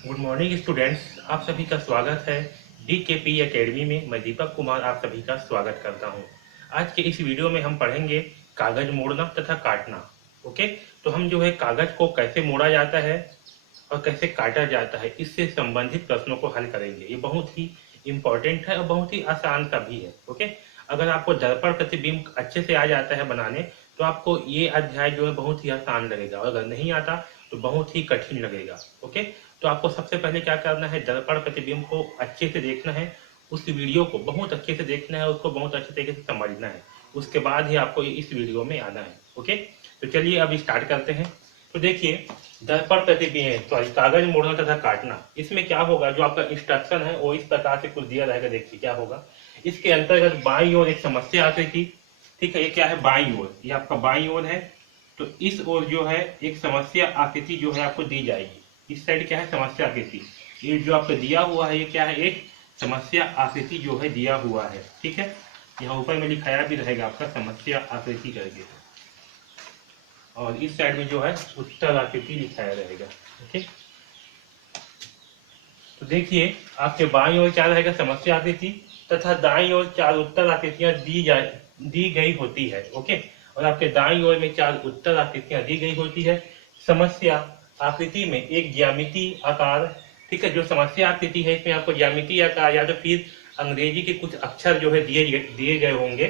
Good morning students, आप सभी का स्वागत है DKP एकेडमी में। मैं दीपक कुमार आप सभी का स्वागत करता हूं। आज के इस वीडियो में हम पढ़ेंगे कागज मोड़ना तथा काटना। ओके, तो हम जो है कागज को कैसे मोड़ा जाता है और कैसे काटा जाता है, इससे संबंधित प्रश्नों को हल करेंगे। ये बहुत ही इम्पोर्टेंट है और बहुत ही आसान सा भी है। ओके, अगर आपको दर्पण प्रतिबिंब अच्छे से आ जाता है बनाने, तो आपको ये अध्याय जो है बहुत ही आसान लगेगा, और अगर नहीं आता तो बहुत ही कठिन लगेगा। ओके, तो आपको सबसे पहले क्या करना है, दर्पण प्रतिबिंब को अच्छे से देखना है, उस वीडियो को बहुत अच्छे से देखना है, उसको बहुत अच्छे तरीके से समझना है। उसके बाद ही आपको इस वीडियो में आना है। ओके, तो चलिए अब स्टार्ट करते हैं। तो देखिए, दर्पण प्रतिबिंब सॉरी कागज मोड़ना तथा काटना, इसमें क्या होगा, जो आपका इंस्ट्रक्शन है वो इस प्रकार से कुछ दिया रहेगा। देखिए क्या होगा, इसके अंतर्गत बाईं ओर एक समस्या आती थी। ठीक है, ये क्या है, बाईं ओर, ये आपका बाईं ओर है। तो इस ओर जो है एक समस्या आकृति जो है आपको दी जाएगी। इस साइड क्या है, समस्या आकृति। ये जो आपको दिया हुआ है ये क्या है, एक समस्या आकृति जो है दिया हुआ है। ठीक है, यहाँ ऊपर में लिखाया भी रहेगा आपका समस्या आकृति करके, और इस साइड में जो है उत्तर आकृति लिखाया रहेगा। ओके, तो देखिए आपके बाईं ओर क्या रहेगा, समस्या आकृति, तथा दाईं ओर 4 उत्तर आकृतियां दी गई होती है। ओके, और आपके दाईं ओर में 4 उत्तर आकृतियां दी गई होती है। समस्या आकृति में एक ज्यामिति आकार, ठीक है, जो समस्या आकृति है इसमें आपको ज्यामिति आकार या तो फिर अंग्रेजी के कुछ अक्षर जो है दिए गए होंगे,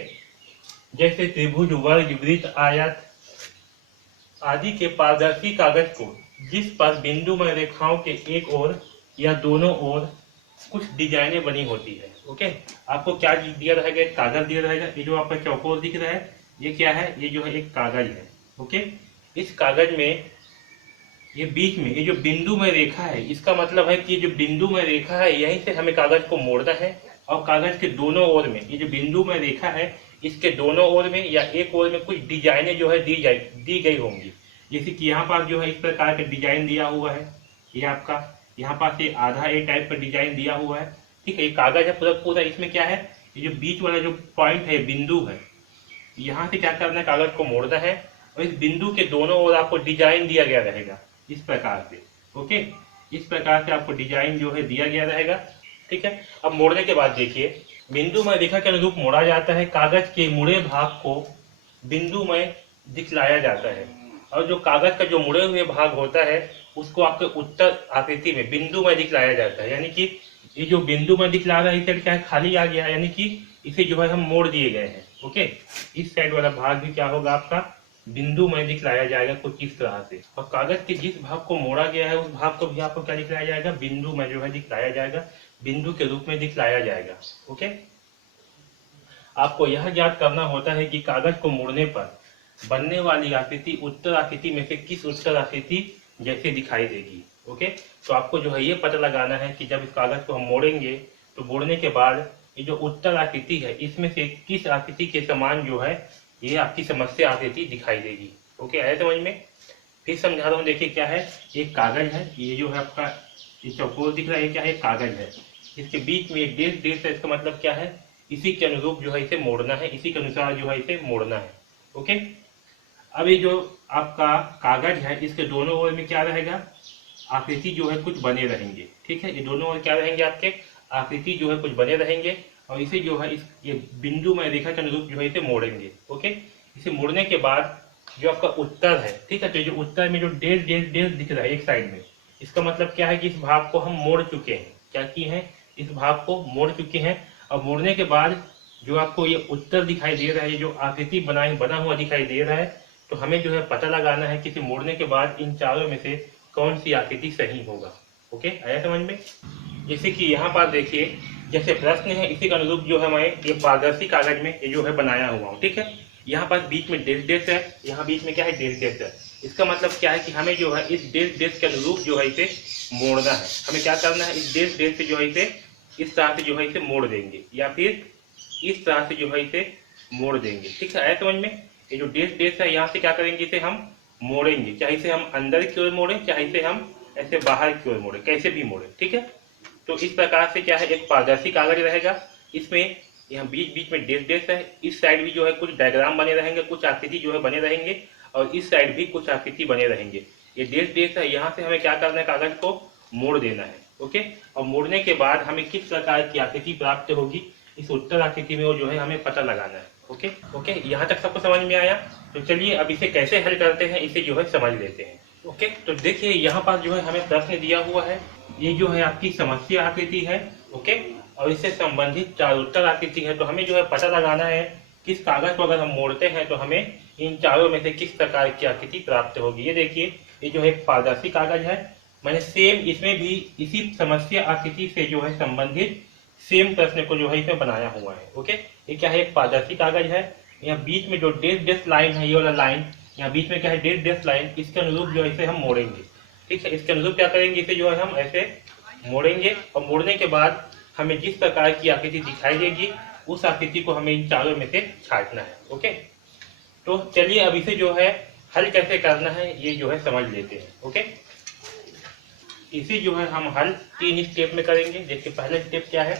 जैसे त्रिभुज, वर्ग, वृत्त, आयत आदि के पारदर्शी कागज को जिस पर बिंदुमय रेखाओं के एक ओर या दोनों ओर कुछ डिजाइनें बनी होती है। ओके, आपको क्या दिया रहेगा, एक कागज दिया रहेगा। ये जो आपका चौकोर दिख रहा है ये क्या है, ये जो है एक कागज है। ओके, इस कागज में ये बीच में ये जो बिंदुमय रेखा है, इसका मतलब है कि ये जो बिंदुमय रेखा है यहीं से हमें कागज को मोड़ना है, और कागज के दोनों ओर में ये जो बिंदुमय रेखा है इसके दोनों ओर में या एक ओर में कुछ डिजाइनें जो है दी गई होंगी। जैसे कि यहाँ पर जो है इस प्रकार का डिजाइन दिया हुआ है, ये आपका यहाँ पास ये आधा ए टाइप का डिजाइन दिया हुआ है। ठीक है, ये कागज है पूरा पूरा। इसमें क्या है, ये जो बीच वाला जो पॉइंट है, बिंदु है, यहाँ से क्या करना है, कागज को मोड़ना है, और इस बिंदु के दोनों ओर आपको डिजाइन दिया गया रहेगा इस प्रकार से। ओके, इस प्रकार से आपको डिजाइन जो है दिया गया रहेगा। ठीक है, अब मोड़ने के बाद देखिए, बिंदुमय रेखा के अनुरूप मोड़ा जाता है। कागज के मुड़े भाग को बिंदुमय दिखलाया जाता है, और जो कागज का जो मुड़े हुए भाग होता है उसको आपके उत्तर आकृति में बिंदुमय दिखलाया जाता है। यानी कि ये जो बिंदुमय दिखला रहा है इस क्या है, खाली आ गया, यानी कि इसे जो है हम मोड़ दिए गए हैं। ओके, इस साइड वाला भाग भी क्या होगा, आपका बिंदुमय दिखलाया जाएगा कुछ इस तरह से। और कागज के जिस भाग को मोड़ा गया है उस भाग को भी आपको क्या दिखलाया जाएगा, बिंदुमय जो है दिखलाया जाएगा, बिंदु के रूप में दिखलाया जाएगा। ओके, आपको यह ज्ञात करना होता है कि कागज को मोड़ने पर बनने वाली आकृति उत्तर आकृति में से किस उत्तर आकृति जैसे दिखाई देगी। ओके, तो आपको जो है ये पता लगाना है कि जब इस कागज को हम मोड़ेंगे तो मोड़ने के बाद ये जो उत्तर आकृति है इसमें से किस आकृति के समान जो है ये आपकी समस्या आकृति दिखाई देगी। ओके, आया समझ में? फिर समझा रहा हूँ। देखिए क्या है, एक कागज है, ये जो है आपका ये चौकोर दिख रहा है, क्या है, कागज है, इसके बीच में एक डेश है। इसका मतलब क्या है, इसी के अनुरूप जो है इसे मोड़ना है, इसी के अनुसार जो है इसे मोड़ना है। ओके, अब ये जो आपका कागज है इसके दोनों ओर में क्या रहेगा, आकृति जो है कुछ बने रहेंगे। ठीक है, ये दोनों ओर क्या रहेंगे, आपके आकृति जो है कुछ बने रहेंगे, और इसे जो है इस ये बिंदुमय रेखा के अनुरूप जो है इसे मोड़ेंगे। ओके, इसे मोड़ने के बाद जो आपका उत्तर है, ठीक है, तो जो उत्तर में जो डेश डेश डेश दिख रहा है एक साइड में, इसका मतलब क्या है कि इस भाग को हम मोड़ चुके हैं। क्या किए हैं, इस भाग को मोड़ चुके हैं। और मोड़ने के बाद जो आपको ये उत्तर दिखाई दे रहा है, जो आकृति बना हुआ दिखाई दे रहा है, तो हमें जो है पता लगाना है कि इसे मोड़ने के बाद इन चारों में से कौन सी आकृति सही होगा। ओके, आया समझ में? जैसे कि यहाँ पर देखिए, जैसे प्रश्न है इसी के अनुरूप जो है मैं ये पारदर्शी कागज में ये जो है बनाया हुआ हूँ। ठीक है, यहाँ पर बीच में डेश डेश है, यहाँ बीच में क्या है, डेश डेश है। इसका मतलब क्या है कि हमें जो है इस डेश डेश के अनुरूप जो है इसे मोड़ना है। हमें क्या करना है, इस डेश डेश से जो है इसे इस तरह से जो है इसे मोड़ देंगे, या फिर इस तरह से जो है इसे मोड़ देंगे। ठीक है, आया समझ में? ये जो डेश डेश है यहाँ से क्या करेंगे, इसे हम मोड़ेंगे, चाहे इसे हम अंदर की ओर मोड़े, चाहे इसे हम ऐसे बाहर की ओर मोड़े, कैसे भी मोड़े। ठीक है, तो इस प्रकार से क्या है, एक पारदर्शी कागज रहेगा, इसमें यहाँ बीच बीच में डेश डेश है, इस साइड भी जो है कुछ डायग्राम बने रहेंगे, कुछ आकृति जो है बने रहेंगे, और इस साइड भी कुछ आकृति बने रहेंगे। ये डेश डेश है, यहाँ से हमें क्या करना है, कागज को मोड़ देना है। ओके, और मोड़ने के बाद हमें किस प्रकार की आकृति प्राप्त होगी, इस उत्तर आकृति में वो जो है हमें पता लगाना है। ओके ओके, यहाँ तक सबको समझ में आया? तो चलिए अब इसे कैसे हल करते हैं इसे जो है समझ लेते हैं। ओके, तो देखिए यहाँ पर जो है हमें प्रश्न दिया हुआ है, ये जो है आपकी समस्या आकृति है। ओके, और इससे संबंधित चार उत्तर आकृति है। तो हमें जो है पता लगाना है किस कागज को अगर हम मोड़ते हैं तो हमें इन चारों में से किस प्रकार की आकृति प्राप्त होगी। ये देखिए, ये जो है एक पारदर्शी कागज है, मैंने सेम इसमें भी इसी समस्या आकृति से जो है संबंधित सेम प्रश्न को जो है इसमें बनाया हुआ है। ओके, ये क्या है, एक पारदर्शी कागज है। यहाँ बीच में जो डेश डेश लाइन है, ये वाला लाइन यहाँ बीच में क्या है, डेश डेश लाइन, इसके अनुरूप जो है इसे हम मोड़ेंगे। ठीक है, इसके अनुरूप क्या करेंगे, इसे जो है हम ऐसे मोड़ेंगे और मोड़ने के बाद हमें जिस प्रकार की आकृति दिखाई देगी उस आकृति को हमें इन चारों में से छांटना है। ओके, तो चलिए अब इसे जो है हल कैसे करना है ये जो है समझ लेते हैं। ओके, इसे जो है हम हल 3 स्टेप में करेंगे। देखिए, पहला स्टेप क्या है,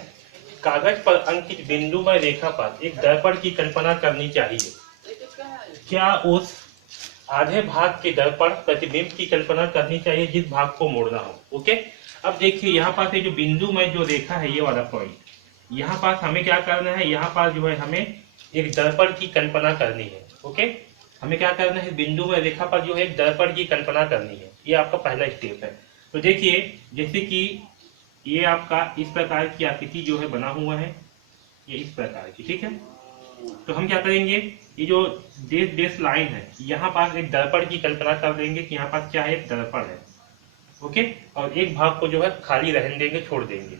कागज पर अंकित बिंदुमय रेखा पर एक दर्पण की कल्पना करनी चाहिए। क्या उस आधे भाग के दर्पण प्रतिबिंब की कल्पना करनी चाहिए जिस भाग को मोड़ना हो। ओके, अब देखिए यहाँ पास ये जो बिंदुमय जो रेखा है, ये वाला पॉइंट, यहाँ पास हमें क्या करना है, यहाँ पास जो है हमें एक दर्पण की कल्पना करनी है। ओके, हमें क्या करना है, बिंदुमय रेखा पर जो है एक दर्पण की कल्पना करनी है। ये आपका पहला स्टेप है। तो देखिए, जैसे कि ये आपका इस प्रकार की आकृति जो है बना हुआ है, ये इस प्रकार की, ठीक है। तो हम क्या करेंगे, ये जो डेश डेश लाइन है, यहाँ पास एक दर्पण की कल्पना कर देंगे कि यहाँ पास क्या है, एक दर्पण है। ओके, और एक भाग को जो है खाली रहने देंगे, छोड़ देंगे।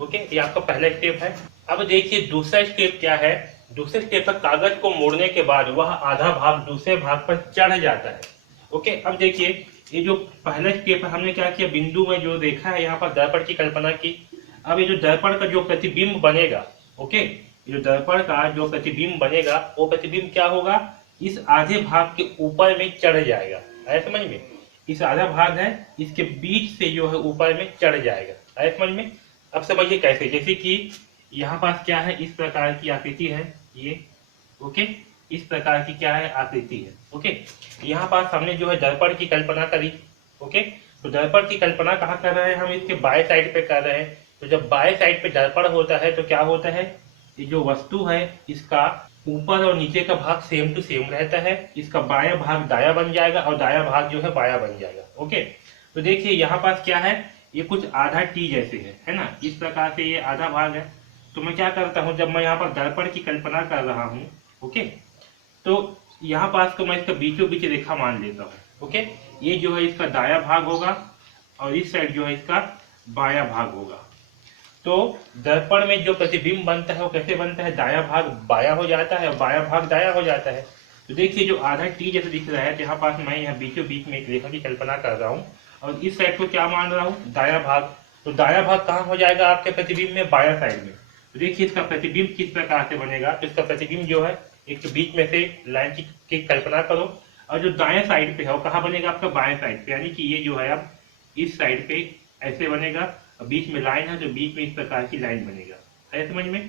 ओके, ये आपका पहला स्टेप है। अब देखिए दूसरा स्टेप क्या है, दूसरे स्टेप पर कागज को मोड़ने के बाद वह आधा भाग दूसरे भाग पर चढ़ जाता है। ओके, अब देखिए ये जो पहला स्टेप है, हमने क्या किया, बिंदु में जो देखा है यहाँ पर दर्पण की कल्पना की। अब ये जो दर्पण का जो प्रतिबिंब बनेगा, ओके, ये जो दर्पण का जो प्रतिबिंब बनेगा वो प्रतिबिंब क्या होगा, इस आधे भाग के ऊपर में चढ़ जाएगा। आया समझ में, इस आधा भाग है इसके बीच से जो है ऊपर में चढ़ जाएगा। आया समझ में। अब समझिए कैसे, जैसे कि यहाँ पास क्या है, इस प्रकार की आकृति है ये। ओके, इस प्रकार की क्या है, आकृति है। ओके, यहाँ पास हमने जो है दर्पण की कल्पना करी। ओके, तो दर्पण की कल्पना कहाँ कर रहे हैं हम, इसके बाएं साइड पे कर रहे हैं। तो जब बाएं साइड पे दर्पण होता है तो क्या होता है, ये जो वस्तु है इसका ऊपर और नीचे का भाग सेम टू सेम रहता है। इसका बायां भाग दाया बन जाएगा और दाया भाग जो है बाया बन जाएगा। ओके, तो देखिए यहाँ पास क्या है, ये कुछ आधा टी जैसे है ना, इस प्रकार से ये आधा भाग है। तो मैं क्या करता हूँ, जब मैं यहाँ पर दर्पण की कल्पना कर रहा हूँ, ओके, तो यहाँ पास को मैं इसका बीचों बीच रेखा मान लेता हूँ। ओके, ये जो है इसका दाया भाग होगा और इस साइड जो है इसका बाया भाग होगा। तो दर्पण में जो प्रतिबिंब बनता है वो कैसे बनता है, दाया भाग बाया हो जाता है और बाया भाग दाया हो जाता है। तो देखिए जो आधा टी जैसे दिख रहा है, तो यहाँ पास मैं यहाँ बीचों बीच में एक रेखा की कल्पना कर रहा हूँ और इस साइड को क्या मान रहा हूँ, दाया भाग। तो दाया भाग कहाँ हो जाएगा आपके प्रतिबिंब में, बाया साइड में। तो देखिए इसका प्रतिबिंब किस प्रकार से बनेगा, तो इसका प्रतिबिंब जो है एक तो बीच में से लाइन की कल्पना करो और जो दाएं साइड पे है वो कहाँ बनेगा, आपका बाएं साइड पे, यानी कि ये जो है अब इस साइड पे ऐसे बनेगा और बीच में लाइन है तो बीच में इस प्रकार की लाइन बनेगा। है समझ में।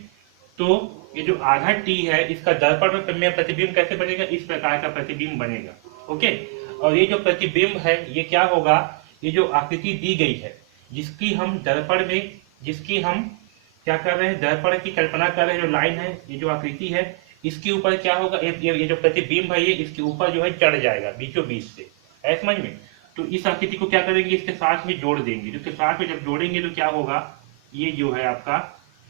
तो ये जो आधा टी है इसका दर्पण में प्रतिबिंब कैसे बनेगा, इस प्रकार का प्रतिबिंब बनेगा। ओके, और ये जो प्रतिबिंब है ये क्या होगा, ये जो आकृति दी गई है जिसकी हम दर्पण में, जिसकी हम क्या कर रहे हैं, दर्पण की कल्पना कर रहे हैं, जो लाइन है, ये जो आकृति है, इसके ऊपर क्या होगा, ये जो प्रतिबिंब है ये इसके ऊपर जो है चढ़ जाएगा बीचों बीच से। है समझ में। तो इस आकृति को क्या करेंगे, इसके साथ में जोड़ देंगे। इसके साथ में जब जोड़ेंगे तो क्या होगा, ये जो है आपका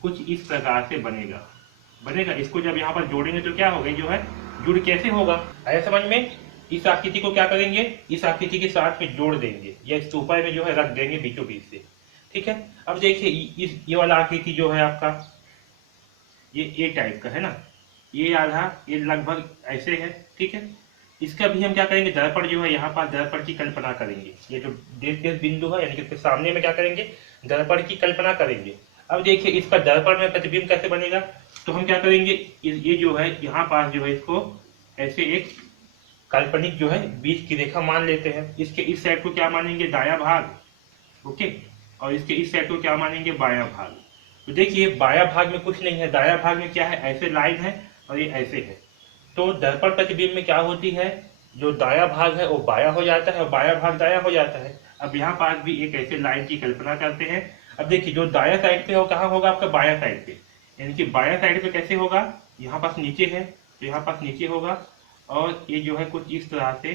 कुछ इस प्रकार से बनेगा। इसको जब यहाँ पर जोड़ेंगे तो क्या होगा, जो है जुड़ कैसे होगा, है समझ में। इस आकृति को क्या करेंगे, इस आकृति के साथ में जोड़ देंगे या इसके ऊपर में जो है रख देंगे बीचों बीच से। ठीक है, अब देखिए ये वाला आकृति जो है आपका ये ए टाइप का है ना, ये आधा, ये लगभग ऐसे है। ठीक है, इसका भी हम क्या करेंगे, दर्पण जो है यहाँ पर दर्पण की कल्पना करेंगे। ये जो डेश बिंदु है यानी कि इसके सामने में क्या करेंगे, दर्पण की कल्पना करेंगे। अब देखिए इसका दर्पण में प्रतिबिंब कैसे बनेगा, तो हम क्या करेंगे, ये जो है यहाँ पास जो है इसको ऐसे एक काल्पनिक जो है बीच की रेखा मान लेते हैं। इसके इस साइड को क्या मानेंगे, दाया भाग। ओके, और इसके इस साइड को क्या मानेंगे, बाया भाग। तो देखिए बाया भाग में कुछ नहीं है, दाया भाग में क्या है, ऐसे लाइन है और ये ऐसे है। तो दर्पण प्रतिबिंब में क्या होती है, जो दाया भाग है वो बाया हो जाता है और बाया भाग दाया हो जाता है। अब यहाँ पास भी एक ऐसे लाइन की कल्पना करते हैं। अब देखिए जो दाया साइड पे हो कहाँ होगा आपका, बाया साइड पे, यानी कि बाया साइड पे कैसे होगा, यहाँ पास नीचे है तो यहाँ पास नीचे होगा, और ये जो है कुछ इस तरह से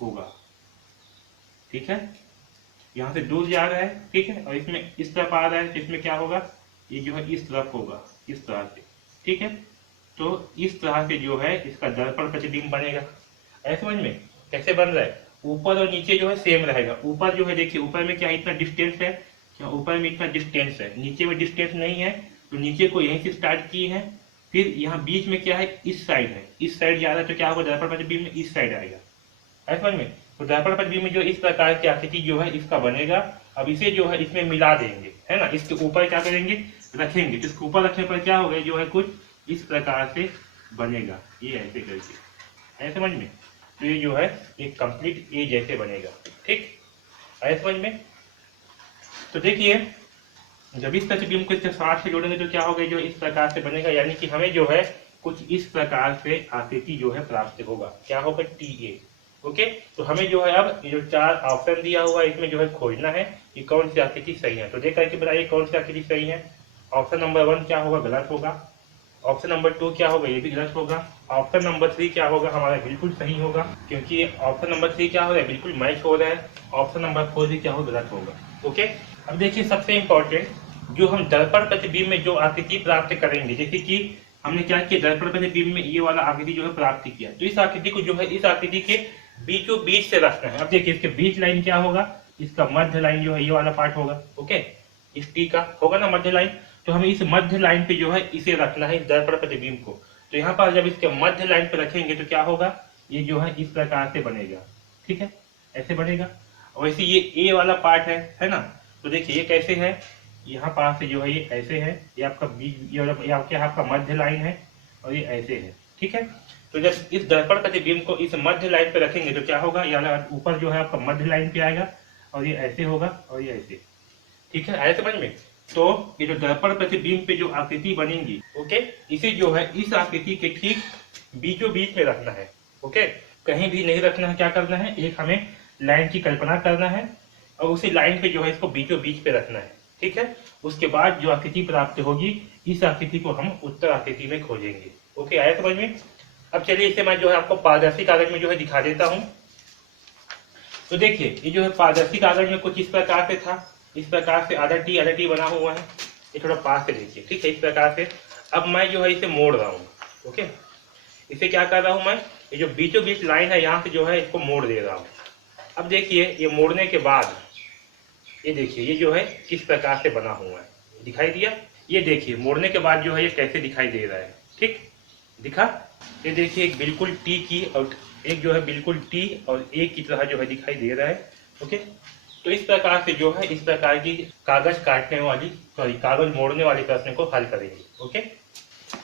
होगा, ठीक है, यहाँ से दूर जा रहा है, ठीक है, और इसमें इस तरफ आ रहा है तो इसमें क्या होगा, ये जो है इस तरफ होगा, इस तरह से, ठीक है। तो इस तरह से जो है इसका दर्पण प्रतिबिंब बनेगा। ऐसे समझ में कैसे बन रहा है, ऊपर और नीचे जो है सेम रहेगा। ऊपर जो है देखिए, ऊपर में क्या इतना डिस्टेंस है, क्या ऊपर में इतना डिस्टेंस है, नीचे में डिस्टेंस नहीं है, तो नीचे को यहीं से स्टार्ट किए हैं, फिर यहाँ बीच में क्या है, इस साइड है, इस साइड जा रहा है, तो क्या होगा, दर्पण प्रतिबिंब में इस साइड आएगा। ऐसे समझ में, तो दर्पण प्रतिबिंब में जो इस प्रकार की आकृति जो है इसका बनेगा। अब इसे जो है इसमें मिला देंगे, है ना, इसके ऊपर क्या करेंगे, रखेंगे, तो इसके ऊपर रखने पर क्या होगा, जो है कुछ इस प्रकार से बनेगा, ये ऐसे करके, ऐसे समझ में, तो ये जो है एक कंप्लीट ए जैसे बनेगा, ठीक, ऐसे समझ में। तो देखिए जब इस प्रतिबिंब को इसके साथ से जोड़ेंगे तो क्या होगा, जो इस प्रकार से बनेगा, यानी कि हमें जो है कुछ इस प्रकार से आकृति जो है प्राप्त होगा, क्या होगा, टी ए। ओके, तो हमें जो है अब ये जो 4 ऑप्शन दिया हुआ है इसमें जो है खोजना है कि कौन सी आकृति सही है। तो देख करके बताइए कौन सी आकृति सही है। ऑप्शन नंबर 1 क्या होगा, गलत होगा। ऑप्शन नंबर 2 क्या होगा, ये भी गलत होगा। ऑप्शन नंबर 3 क्या होगा, हमारा बिल्कुल सही होगा, क्योंकि ऑप्शन नंबर 3 क्या हो रहा है, बिल्कुल मैच हो रहा है। ऑप्शन नंबर 4 भी क्या होगा, गलत होगा। ओके, अब देखिए सबसे इंपॉर्टेंट, जो हम दर्पण प्रतिबिंब में जो आकृति प्राप्त करेंगे, जैसे कि हमने क्या किया, दर्पण प्रतिबिंब में ये वाला आकृति जो है प्राप्त किया, तो इस आकृति को जो है इस आकृति के बीचों बीच से रखना है। अब देखिए इसके बीच लाइन क्या होगा, इसका मध्य लाइन जो है ये वाला पार्ट होगा। ओके, इस टी का होगा ना मध्य लाइन, तो हमें इस मध्य लाइन पे जो है इसे रखना है, इस दर्पण प्रतिबिंब को। तो यहाँ पर जब इसके मध्य लाइन पे रखेंगे तो क्या होगा, ये जो है इस प्रकार से बनेगा, ठीक है, ऐसे बनेगा। और वैसे ये ए वाला पार्ट है ना, तो देखिए ये कैसे है, यहाँ पास से जो है ये ऐसे है, ये आपका बीच, ये आपका मध्य लाइन है, और ये ऐसे है, ठीक है। तो जब इस दर्पण प्रतिबिंब को इस मध्य लाइन पे रखेंगे तो क्या होगा, या ऊपर जो है आपका मध्य लाइन पे आएगा, और ये ऐसे होगा, और ये ऐसे, ठीक है, आए समझ में। तो ये जो दर्पण प्रतिबिंब पे जो आकृति बनेगी, ओके, इसे जो है इस आकृति के ठीक बीचों बीच में रखना है। ओके, कहीं भी नहीं रखना है, क्या करना है, एक हमें लाइन की कल्पना करना है, और उसी लाइन पे जो है इसको बीचों बीच पे रखना है, ठीक है। उसके बाद जो आकृति प्राप्त होगी, इस आकृति को हम उत्तर आकृति में खोजेंगे। ओके, आया समझ में। अब चलिए इसे मैं जो है आपको पारदर्शी कागज में जो है दिखा देता हूँ। तो देखिए ये जो है पारदर्शी कागज में कुछ इस प्रकार से था, इस प्रकार से आधा टी बना हुआ है, ये थोड़ा पास से देखिए, ठीक है, इस प्रकार से। अब मैं जो है इसे मोड़ रहा हूँ। ओके, इसे क्या कर रहा हूँ मैं, ये जो बीचों बीच लाइन है यहाँ से जो है इसको मोड़ दे रहा हूँ। अब देखिए ये मोड़ने के बाद ये देखिए ये जो है किस प्रकार से बना हुआ है, दिखाई दिया। ये देखिए मोड़ने के बाद जो है ये कैसे दिखाई दे रहा है, ठीक दिखा। ये देखिए एक बिल्कुल टी की और एक जो है बिल्कुल टी और एक की तरह जो है दिखाई दे रहा है। ओके, तो इस प्रकार से जो है इस प्रकार की कागज काटने वाली कागज मोड़ने वाले प्रश्न को हल करेंगे। ओके,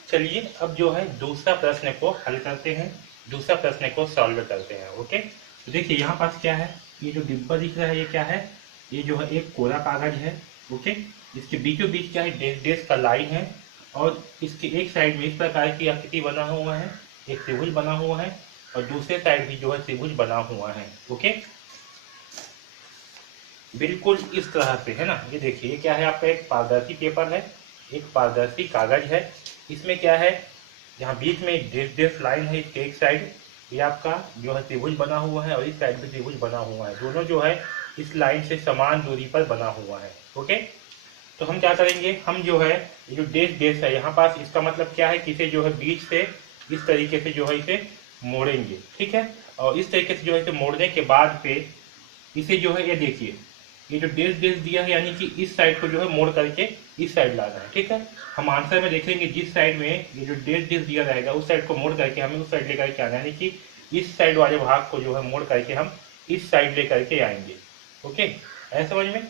चलिए अब जो है दूसरा प्रश्न को हल करते हैं, दूसरा प्रश्न को सॉल्व करते हैं। ओके, तो देखिए यहाँ पास क्या है, ये जो डिब्बा दिख रहा है ये क्या है, ये जो है एक कोरा कागज है। ओके, इसके बीचों बीच क्या है, डेश डेश का लाइन है, और इसके एक साइड में इस प्रकार की आकृति बना हुआ है, एक त्रिभुज बना हुआ है, और दूसरे साइड भी जो है त्रिभुज बना हुआ है। ओके, बिल्कुल इस तरह से, है ना। ये देखिए ये क्या है, आपका एक पारदर्शी पेपर है, एक पारदर्शी कागज है। इसमें क्या है, यहाँ बीच में डेश डेश लाइन है, इसके एक साइड ये आपका जो है त्रिभुज बना हुआ है, और इस साइड भी त्रिभुज बना हुआ है। दोनों जो है इस लाइन से समान दूरी पर बना हुआ है। ओके, तो हम क्या करेंगे, हम जो है ये जो डेश डेश है यहाँ पास, इसका मतलब क्या है कि इसे जो है बीच से इस तरीके से जो है इसे मोड़ेंगे, ठीक है। और इस तरीके से जो है इसे मोड़ने के बाद पे इसे जो है ये देखिए ये जो डेश डेश दिया है, यानी कि इस साइड को जो है मोड़ करके इस साइड लाना है, ठीक है। हम आंसर में देखेंगे जिस साइड में ये जो डेश डेश दिया रहेगा उस साइड को मोड़ करके हमें उस साइड लेकर के आना है, यानी कि इस साइड वाले भाग को जो है मोड़ करके हम इस साइड लेकर के आएंगे। ओके, ऐसा समझ में।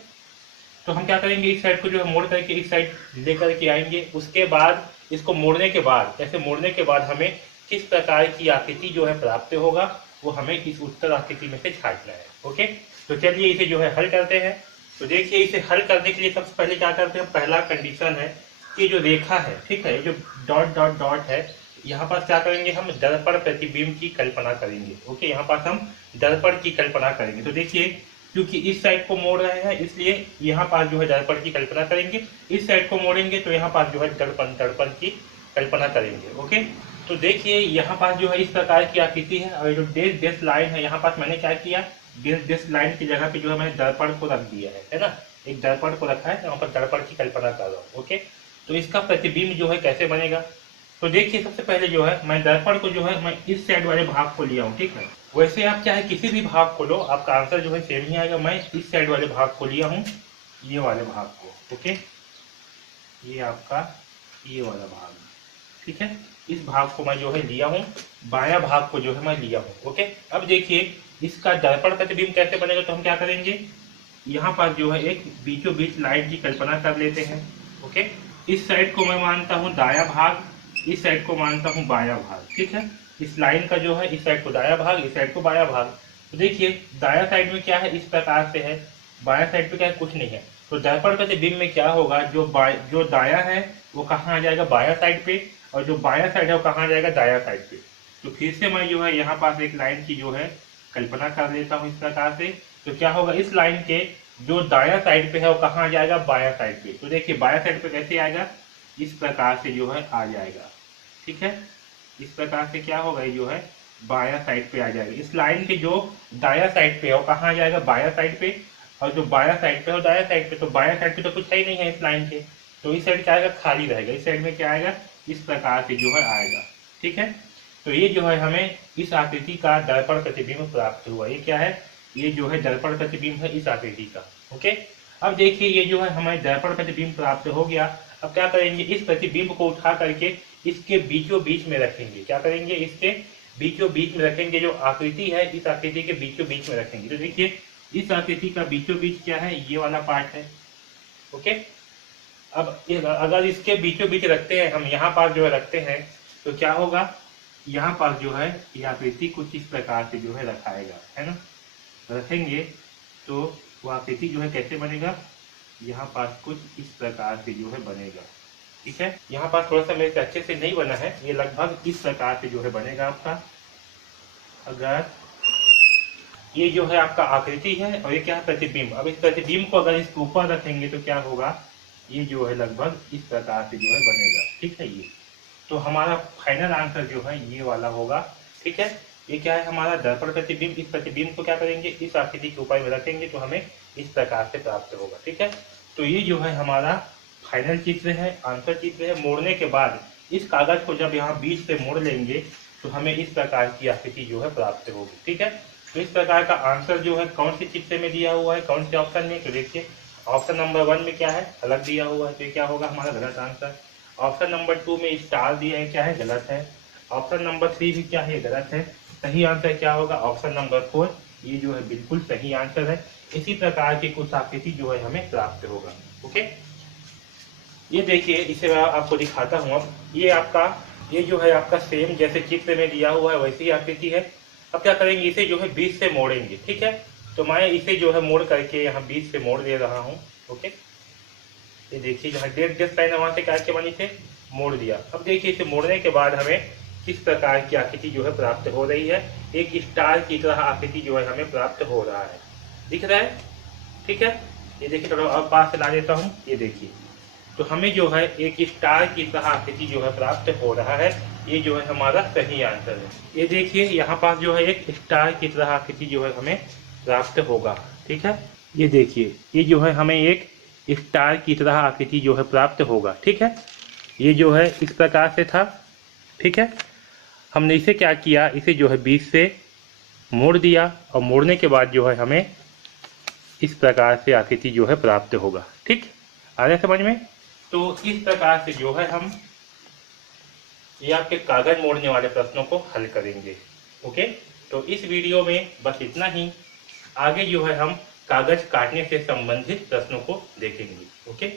तो हम क्या करेंगे, इस साइड को जो है मोड़ करके इस साइड लेकर के आएंगे। उसके बाद इसको मोड़ने के बाद, ऐसे मोड़ने के बाद हमें किस प्रकार की आकृति जो है प्राप्त होगा, वो हमें इस उत्तर आकृति में से छांटना है। ओके, तो चलिए इसे जो है हल करते हैं। तो देखिए इसे हल करने के लिए सबसे पहले क्या करते हैं, पहला कंडीशन है कि जो रेखा है, ठीक है, जो डॉट डॉट डॉट है, यहाँ पर क्या करेंगे, हम दर्पण प्रतिबिंब की कल्पना करेंगे। ओके, यहाँ पास हम दर्पण की कल्पना करेंगे। तो देखिए क्योंकि इस साइड को मोड़ रहे हैं इसलिए यहाँ पास जो है दर्पण की कल्पना करेंगे, इस साइड को मोड़ेंगे तो यहाँ पास जो है दर्पण की कल्पना करेंगे। ओके, तो देखिए यहाँ पास जो है इस प्रकार की आकृति है, और जो डेश लाइन है यहाँ पास मैंने क्या किया, डेश लाइन की जगह पे जो है मैंने दर्पण को रख दिया है ना, एक दर्पण को रखा है, यहाँ पर दर्पण की कल्पना कर रहा हूँ। ओके, तो इसका प्रतिबिंब जो है कैसे बनेगा, तो देखिए सबसे पहले जो है मैं दर्पण को जो है मैं इस साइड वाले भाग को लिया हूँ, ठीक है। वैसे आप चाहे किसी भी भाग को लो, आपका आंसर जो है सेम ही आएगा। मैं इस साइड वाले भाग को लिया हूँ, ये वाले भाग को। ओके, ये आपका ये वाला भाग, ठीक है, इस भाग को मैं जो है लिया हूँ, बायां भाग को जो है मैं लिया हूँ। ओके, अब देखिए इसका दर्पण प्रतिबिंब कैसे बनेगा, तो हम क्या करेंगे, यहाँ पर जो है एक बीचों बीच लाइन की कल्पना कर लेते हैं। ओके, इस साइड को मैं मानता हूँ दायां भाग, इस साइड को मानता हूँ बायां भाग, ठीक है। इस लाइन का जो है इस साइड को दायां भाग, इस साइड को बायां भाग। तो देखिए दायां साइड में क्या है, इस प्रकार से है, बायां साइड पे क्या है, कुछ नहीं है। तो दर्पण प्रतिबिंब में क्या होगा, जो दायां है वो कहाँ आ जाएगा, बायां साइड पे, और जो बायां साइड है वो कहाँ आ जाएगा, दायां साइड पे। तो फिर से मैं जो है यहाँ पास एक लाइन की जो है कल्पना कर लेता हूँ इस प्रकार से। तो क्या होगा, इस लाइन के जो दायां साइड पे है वो कहाँ आ जाएगा, बायां साइड पे। तो देखिए बायां साइड पे कैसे आएगा, इस प्रकार से जो है आ जाएगा, ठीक है। इस प्रकार से क्या होगा, ये जो है बायां साइड पे आ जाएगा। इस लाइन के जो दायां साइड पे है वो कहाँ आ जाएगा, बायां साइड पे, और जो बायां साइड पे है वो दायां साइड पे। तो बायां साइड पे तो कुछ है ही नहीं है इस लाइन के, तो इस साइड क्या आएगा, खाली रहेगा। इस साइड में क्या आएगा, इस प्रकार से जो है आएगा, ठीक है। तो ये जो है हमें इस आकृति का दर्पण प्रतिबिंब प्राप्त हुआ। ये क्या है, ये जो है दर्पण प्रतिबिंब है इस आकृति का। ओके, अब देखिए ये जो है हमें दर्पण प्रतिबिंब प्राप्त हो गया। अब क्या करेंगे, इस प्रतिबिंब को उठा करके इसके बीचों बीच में रखेंगे। क्या करेंगे, इसके बीचों बीच में रखेंगे, जो आकृति है इस आकृति के बीचों बीच में रखेंगे। तो देखिए इस आकृति का बीचों बीच क्या है, ये वाला पार्ट है। ओके, अब अगर इसके बीचों बीच रखते हैं हम, यहाँ पास जो है रखते हैं, तो क्या होगा, यहाँ पास जो है ये आकृति कुछ इस प्रकार से जो है रखाएगा, है ना। रखेंगे तो वो आकृति जो है कैसे बनेगा, यहाँ पास कुछ इस प्रकार से जो है बनेगा, ठीक है। यहाँ पास थोड़ा सा मेरे से अच्छे से नहीं बना है, ये लगभग इस प्रकार से जो है बनेगा आपका। अगर ये जो है आपका आकृति है और ये क्या है, प्रतिबिंब। अब इस प्रतिबिंब को अगर इसके ऊपर रखेंगे तो क्या होगा, ये जो है लगभग इस प्रकार से जो है बनेगा, ठीक है। ये तो हमारा फाइनल आंसर जो है ये वाला होगा, ठीक है। ये क्या है, हमारा दर्पण प्रतिबिंब। इस प्रतिबिंब को क्या करेंगे, इस आकृति के ऊपर में रखेंगे तो हमें इस प्रकार से प्राप्त होगा, ठीक है। तो ये जो है हमारा फाइनल चित्र है, आंसर चित्र है। मोड़ने के बाद इस कागज को जब यहाँ बीच से मोड़ लेंगे तो हमें इस प्रकार की आकृति जो है प्राप्त होगी, ठीक है। तो इस प्रकार का आंसर जो है कौन से चित्र में दिया हुआ है, कौन से ऑप्शन में, तो देखिए ऑप्शन नंबर 1 में क्या है, अलग दिया हुआ है, तो क्या होगा हमारा गलत आंसर। ऑप्शन नंबर 2 में स्टार दिया है, क्या है, गलत है। ऑप्शन नंबर 3 भी क्या है, गलत है। सही आंसर क्या होगा, ऑप्शन नंबर 4, ये जो है बिल्कुल सही आंसर है। इसी प्रकार की कुछ आकृति जो है हमें प्राप्त होगा। ओके, ये देखिए इसे मैं आपको दिखाता हूँ। अब ये आपका, ये जो है आपका सेम जैसे चित्र में दिया हुआ है वैसी ही आकृति है। अब क्या करेंगे, इसे जो है बीच से मोड़ेंगे, ठीक है। तो मैं इसे जो है मोड़ करके यहाँ बीच से मोड़ दे रहा हूँ। ओके, ये देखिए जहाँ डेट डेट लाइन है वहां से क्या के बनी से मोड़ दिया। अब देखिए इसे मोड़ने के बाद हमें किस प्रकार की आकृति जो है प्राप्त हो रही है, एक स्टार की तरह आकृति जो है हमें प्राप्त हो रहा है, दिख रहा है, ठीक है। ये देखिए थोड़ा और पास से ला देता हूँ, ये देखिए, तो हमें जो है एक स्टार की तरह आकृति जो है प्राप्त हो रहा है। ये जो है हमारा सही आंसर है। ये देखिए यहाँ पास जो है एक स्टार की तरह आकृति जो है हमें प्राप्त होगा, ठीक है। ये देखिए ये जो है हमें एक स्टार की तरह आकृति जो है प्राप्त होगा, ठीक है। ये जो है इस प्रकार से था, ठीक है। हमने इसे क्या किया, इसे जो है बीच से मोड़ दिया, और मोड़ने के बाद जो है हमें इस प्रकार से आकृति जो है प्राप्त होगा, ठीक। आ रहा है समझ में। तो इस प्रकार से जो है हम ये आपके कागज मोड़ने वाले प्रश्नों को हल करेंगे। ओके, तो इस वीडियो में बस इतना ही। आगे जो है हम कागज काटने से संबंधित प्रश्नों को देखेंगे। ओके।